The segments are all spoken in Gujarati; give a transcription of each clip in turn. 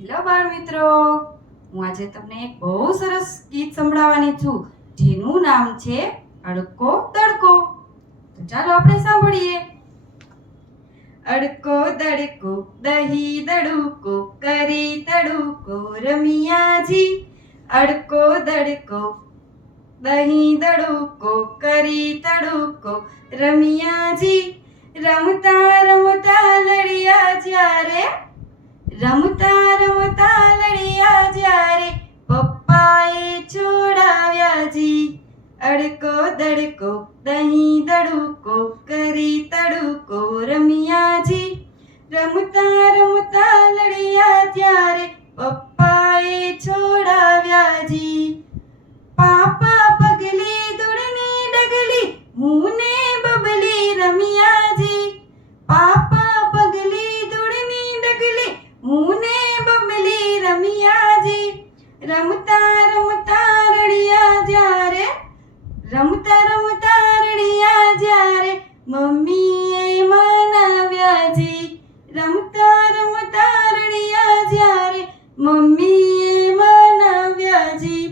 હેલો બાળ મિત્રો, હું આજે તમને એક બહુ સરસ ગીત સંભળાવવાની છું જેનું નામ છે અડકો દડકો. તો ચાલો આપણે સાંભળીએ. અડકો દડકો દહી દડુકો કરી તડુકો રમિયાજી. અડકો દડકો દહીં દડુકો કરી તડુકો રમિયાજી. રમતા રમતા લડિયા જ્યારે, રમતા રમતા લડિયા જ્યારે પપ્પાએ છોડાવ્યા જી. અડકો દડકો દહીં દડુકો કરી તડુકો રમ્યા જી. રમતા રમતા લડિયા ત્યારે પપ્પાએ છોડાવ્યા જી. પાપા પગલી દૂડની ડગલી હું ને બબલી રમ્યા જી. પાપા પગલી દૂડની ડગલી હું ને બબલી રમ્યા જી. રમતા રમતા રડિયા જ્યારે, રમતા રમતા રડિયા જ્યારે મમ્મીએ મનાવ્યા જી. રમતા રમતા રડિયા જ્યારે મમ્મીએ મનાવ્યા જી.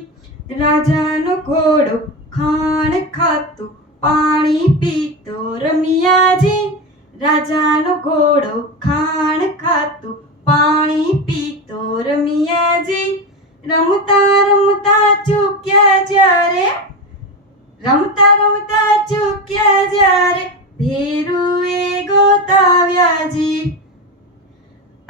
રાજાનો ઘોડો ખાણ ખાતો પાણી પીતો રમ્યા જી. રાજાનો ઘોડો ખાણ ખાતો પાણી પીતો રમ્યા જી. રમતા રમતા ચૂક્યા જ્યારે, રમતા રમતા ચૂક્યા જ્યારે ભેરુએ ગોતાવ્યા જી.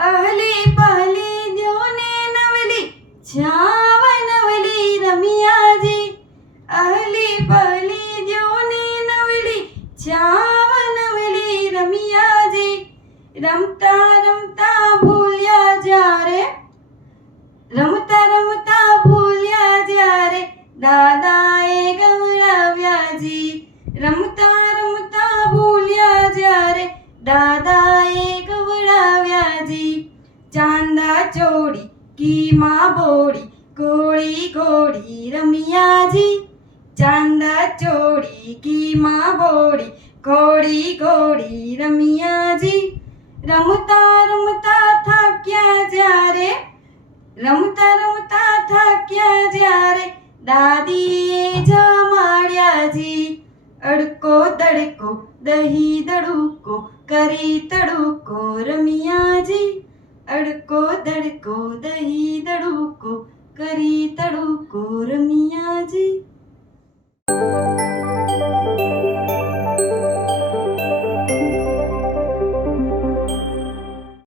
અહલી પહલી દ્યોને નવલી છાવ નવલી રમ્યા જી. અહલી પહલી દ્યોને નવલી છાવ નવલી રમ્યા જી. રમતા રમતા ભૂલ્યા જ્યારે, રમતા રમતા ભૂલ્યા જ્યારે દાદાએ ગવડાવ્યા જી. રમતા રમતા ભૂલ્યા જ્યારે દાદાએ ગવડાવ્યા જી. ચાંદા ચોળી ઘીમાં બોળી ઘોડી ઘોડી રમ્યા જી. ચાંદા ચોળી ઘીમાં બોળી ઘોડી ઘોડી રમ્યા જી. રમતા રમતા થાક્યા જ્યારે, રમતા રમતા થાક્યા જ્યારે દાદીએ જમાડ્યા જી. અડકો દડકો દહીં દડુકો કરી તડુકો રમ્યા જી. અડકો દડકો દહીં દડુકો કરી તડુકો રમ્યા જી.